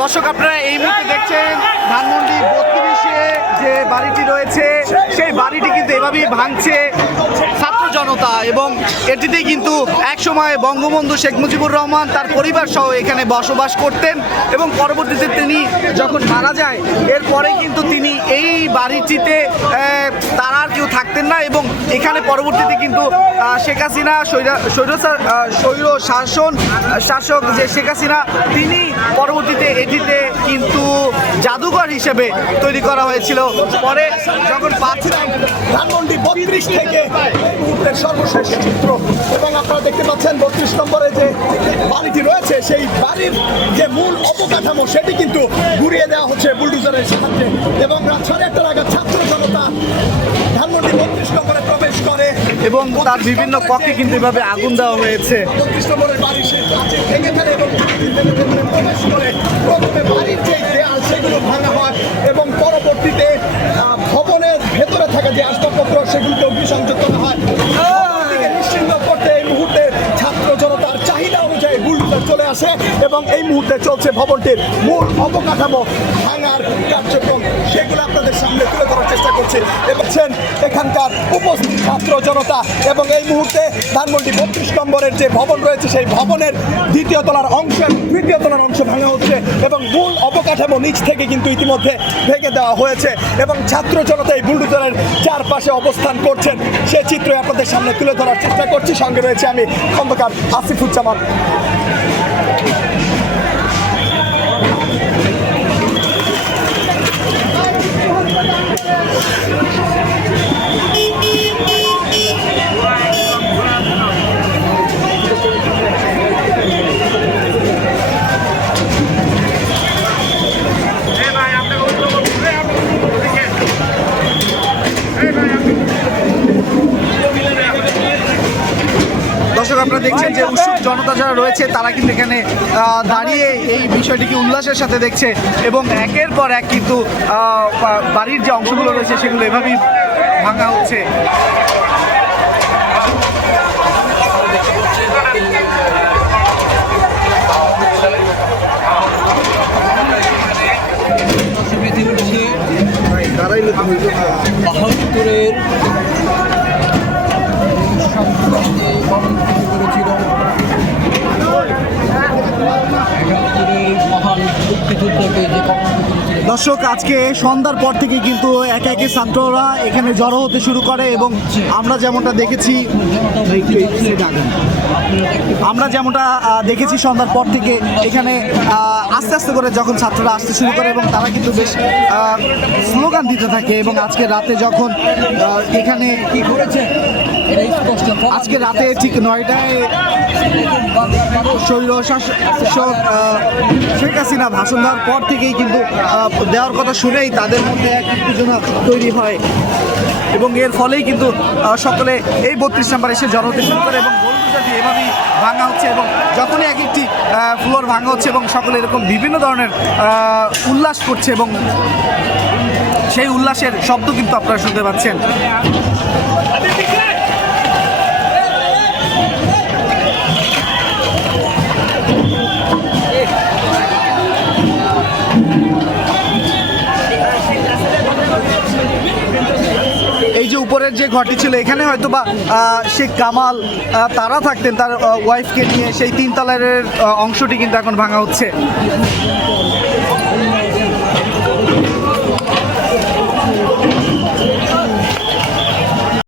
দর্শক আপনারা এই মুহূর্তে দেখছেন ধানমন্ডি 32-এ যে বাড়িটি রয়েছে সেই বাড়িটি কিন্তু এভাবেই ভাঙছে ছাত্র জনতা, এবং এটিতেই কিন্তু একসময় বঙ্গবন্ধু শেখ মুজিবুর রহমান তার পরিবার সহ এখানে বসবাস করতেন, এবং পরবর্তীতে তিনি যখন মারা যায় এরপরে কিন্তু তিনি এই বাড়িটিতে তার আর কেউ থাকতেন না, এবং এখানে পরবর্তীতে কিন্তু শেখ হাসিনা শাসক যে শেখ হাসিনা তিনি পরবর্তীতে এটিতে কিন্তু জাদুঘর হিসেবে তৈরি করা হয়েছিল। পরে যখন পাচ্ছিলাম ধানমন্ডি 32 থেকে এই মুহূর্তের সর্বশেষ চিত্র, এবং আপনারা দেখতে পাচ্ছেন 32 নম্বরে যে বাড়িটি রয়েছে সেই বাড়ির যে মূল অবকাঠামো সেটি কিন্তু ঘুরিয়ে দেওয়া হচ্ছে বুলডোজারের সাহায্যে, এবং রাত 1:30 নাগাদ ছাত্র জনতা ধানমন্ডি 32 নম্বরে প্রবেশ করে এবং তার বিভিন্ন কক্ষে কিন্তু এভাবে আগুন দেওয়া হয়েছে। 32 নম্বরের বাড়ি সে ভেঙে ফেলে এবং প্রবেশ করে প্রথমে বাড়ির যে দেয়াল সেগুলো ভাঙা হয়, এবং পরবর্তীতে ভবনের ভেতরে থাকা যে আসবাবপত্র সেগুলোকে অগ্নিসংযোগ করা হয়। নিশ্চিন্ত করতে এই মুহূর্তে ছাত্র জনতার চাহিদা অনুযায়ী বুলডোজার চলে আসে, এবং এই মুহূর্তে চলছে ভবনটির মূল অবকাঠামো ভাঙার কার্যক্রম, সেগুলো আপনাদের সামনে তুলে ধরার চেষ্টা করছে। এবং এখানকার উপস্থিত ছাত্র জনতা, এবং এই মুহূর্তে ধানমন্ডি 32 নম্বরের যে ভবন রয়েছে সেই ভবনের দ্বিতীয় তলার অংশ ভাঙা হচ্ছে, এবং মূল অবকাঠামো নিচ থেকে কিন্তু ইতিমধ্যে ভেঙে দেওয়া হয়েছে, এবং ছাত্র জনতা এই বুলডোজারের চারপাশে অবস্থান করছেন সে চিত্র আপনাদের সামনে তুলে ধরার চেষ্টা করছি। সঙ্গে রয়েছে আমি খন্দকার আসিফুজ্জামান। দর্শক আপনারা দেখছেন যে উৎসুক জনতা যারা রয়েছে তারা কিন্তু এখানে দাঁড়িয়ে এই বিষয়টিকে উল্লাসের সাথে দেখছে, এবং একের পর এক কিন্তু বাড়ির যে অংশগুলো রয়েছে সেগুলো এভাবেই ভাঙা হচ্ছে। বাহাত্তরের মহান মুক্তিযুদ্ধকে যে দর্শক আজকে সন্ধ্যার পর থেকে কিন্তু একে একে ছাত্ররা এখানে জড়ো হতে শুরু করে, এবং আমরা যেমনটা দেখেছি সন্ধ্যার পর থেকে এখানে আস্তে আস্তে করে যখন ছাত্ররা আসতে শুরু করে এবং তারা কিন্তু বেশ স্লোগান দিতে থাকে, এবং আজকে রাতে যখন এখানে কি করেছে আজকে রাতে ঠিক 9টায় স্বৈরশাসক শেখ হাসিনা ভাষণ দেওয়ার পর থেকেই কিন্তু দেওয়ার কথা শুনেই তাদের মধ্যে এক উত্তেজনা তৈরি হয়, এবং এর ফলেই কিন্তু সকলে এই 32 নম্বর এসে জড়ো হতে শুরু করে, এবং বুলডোজারটি এভাবেই ভাঙা হচ্ছে, এবং যখনই এক একটি ফ্লোর ভাঙা হচ্ছে এবং সকলে এরকম বিভিন্ন ধরনের উল্লাস করছে, এবং সেই উল্লাসের শব্দ কিন্তু আপনারা শুনতে পাচ্ছেন। এই যে উপরের যে ঘরটি ছিল এখানে হয়তো বা শেখ কামাল তারা থাকতেন তার ওয়াইফকে নিয়ে, সেই 3 তলার অংশটি কিন্তু এখন ভাঙা হচ্ছে।